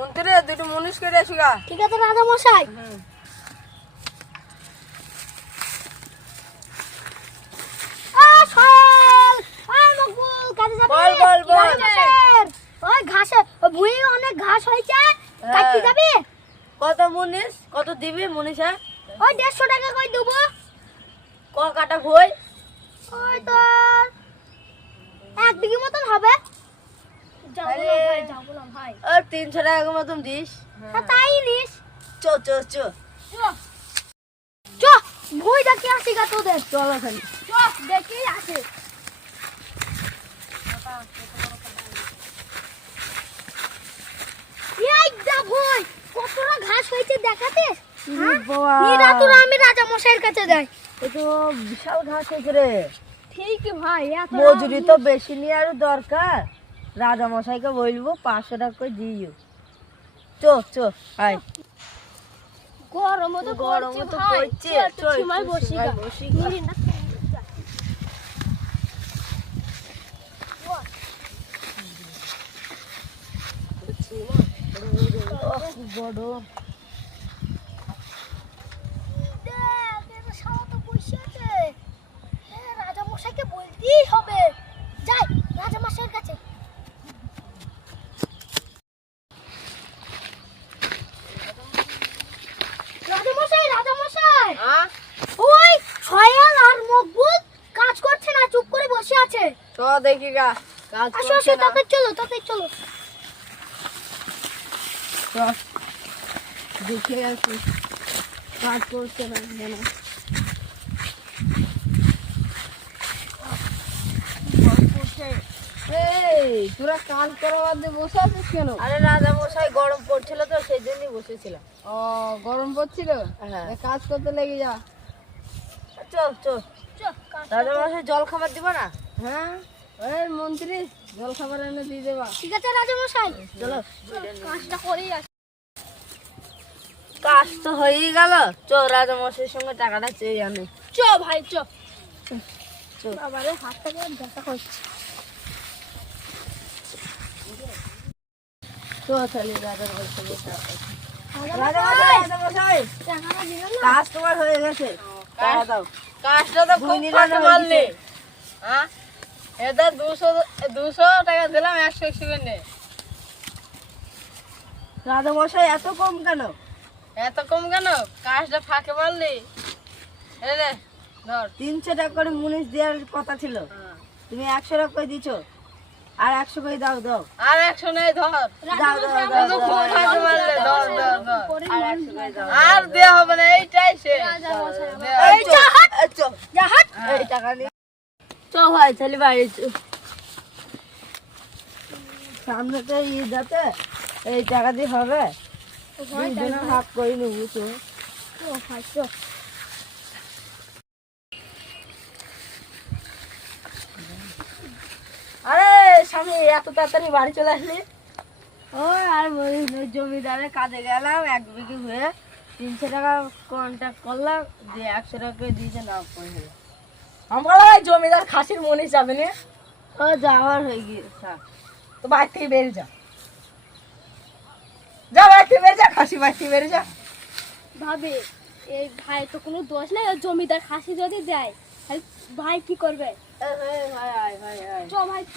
মন্ত্রী দুটো মুনিশ করে আসি গা। ঠিক আছে রাজা মশাই। অনেক ঘাস হয়েছে, কাটতে যাবি? কত মুনিশ, কত দিবি মুনিশে? ওই 150 টাকা কই দেবো। ক কাটা ভই? ওই তোর 1 বিঘি মতন হবে। যাবো না ভাই। 300 টাকা মতন দিস। তাই নিস। চ চ চ চ ভুই দেখি আসি গা তোদের। চলো খালি চ দেখি আসে। এই দা ভুই কতটা ঘাস হয়েছে দেখাতে? আমি রাজা মশাইয়ের কাছে যাই। এ তো বিশাল ঘাস হয়েছে রে। ঠিক ভাই, মজুরি তো বেশি নিয়ে আরো দরকার। রাজা মশাইকে বলবো 500 টাকা করে দিও। চ চ আয়। গরম তো পড়ছে। চল সীমায় বসি গা। বড় রাজা মশাইকে বলতেই হবে। যাই রাজা মশাইয়ের কাছে। রাজা মশাই, রাজা মশাই, ওই ছয়াল আর মকবুল কাজ করছে না, চুপ করে বসে আছে। তো দেখি গা কাজ আসো করছে আসো, না। তাতে চলো, তাতে চলো। চল দেখে আসি কাজ করছে না কেন। এই তোরা কাজ করা বাদ দিয়ে বসে আছিস কেন? আরে রাজা মশাই গরম পড়ছিল তো সেই জন্যই বসেছিলাম। ও গরম পড়ছিল? হ্যাঁ, কাজ করতে লেগে যা। চল চল। রাজা মশাই জল খাবার দিব না? হ্যাঁ, এই মন্ত্রী জল খাবার এনে দিয়ে দেবা। ঠিক আছে রাজা মশাই, চলো কাজটা করেই আসি। কাজ তো হয়েই গেল। চ রাজা মশাইয়ের সঙ্গে টাকাটা চেয়ে আনি। চ ভাই চ। বাবারে হাতটা কেমন ব্যথা করছে। কাজ তোমার হয়ে গেছে। কাজটা তো খুব ফাঁকে মারলি। হ্যাঁ, এটা 200 টাকা দিলাম, 100 নে। রাজা মশাই এত কম কেন? এত কম কেন? কাজটা ফাঁকে মারলি। এই নে ধর। 300 টাকা করে মুনিশ দেওয়ার কথা ছিল, তুমি 100 টাকা করে দিছো। আর 100 করে দাও দাও। আর 100 নেই ধর। দাও দাও দাও। খুব ফাঁকে মারলে ধর দাও দাও। আর 100 করে দাও। আর দেয়া হবে না, এইটাই শেষ। এই যা হাট যা হাট। এই টাকা নে। চ ভাই চলি বাড়ি চ। সামনে তো ঈদ আছে, এই টাকা দিয়ে হবে? দুজনে ভাগ করে নেবো। তো ভাই চ। আরে স্বামী এত তাড়াতাড়ি বাড়ি চলে আসলি? ওই আর জমিদারের কাজে গেলাম, 1 বিঘে হয়ে 300 টাকা কন্ট্যাক্ট করলাম, দিয়ে 100 টাকা করে দিয়েছে না পড়ে গেল। আমরা জমিদার খাসির মনে যাবে না। ও যাওয়ার হয়ে গিয়েছে। তো বাইর থেকে বেরিয়ে যা, যা বাইর থেকে বেরিয়ে যা, খাসি বাইর থেকে বেরিয়ে যা। ভাবে এই ভাই তো কোনো দোষ নাই, ওই জমিদার খাসি যদি দেয় তাহলে ভাই কি করবে? ভাই ভাই ভাই চ ভাই চ।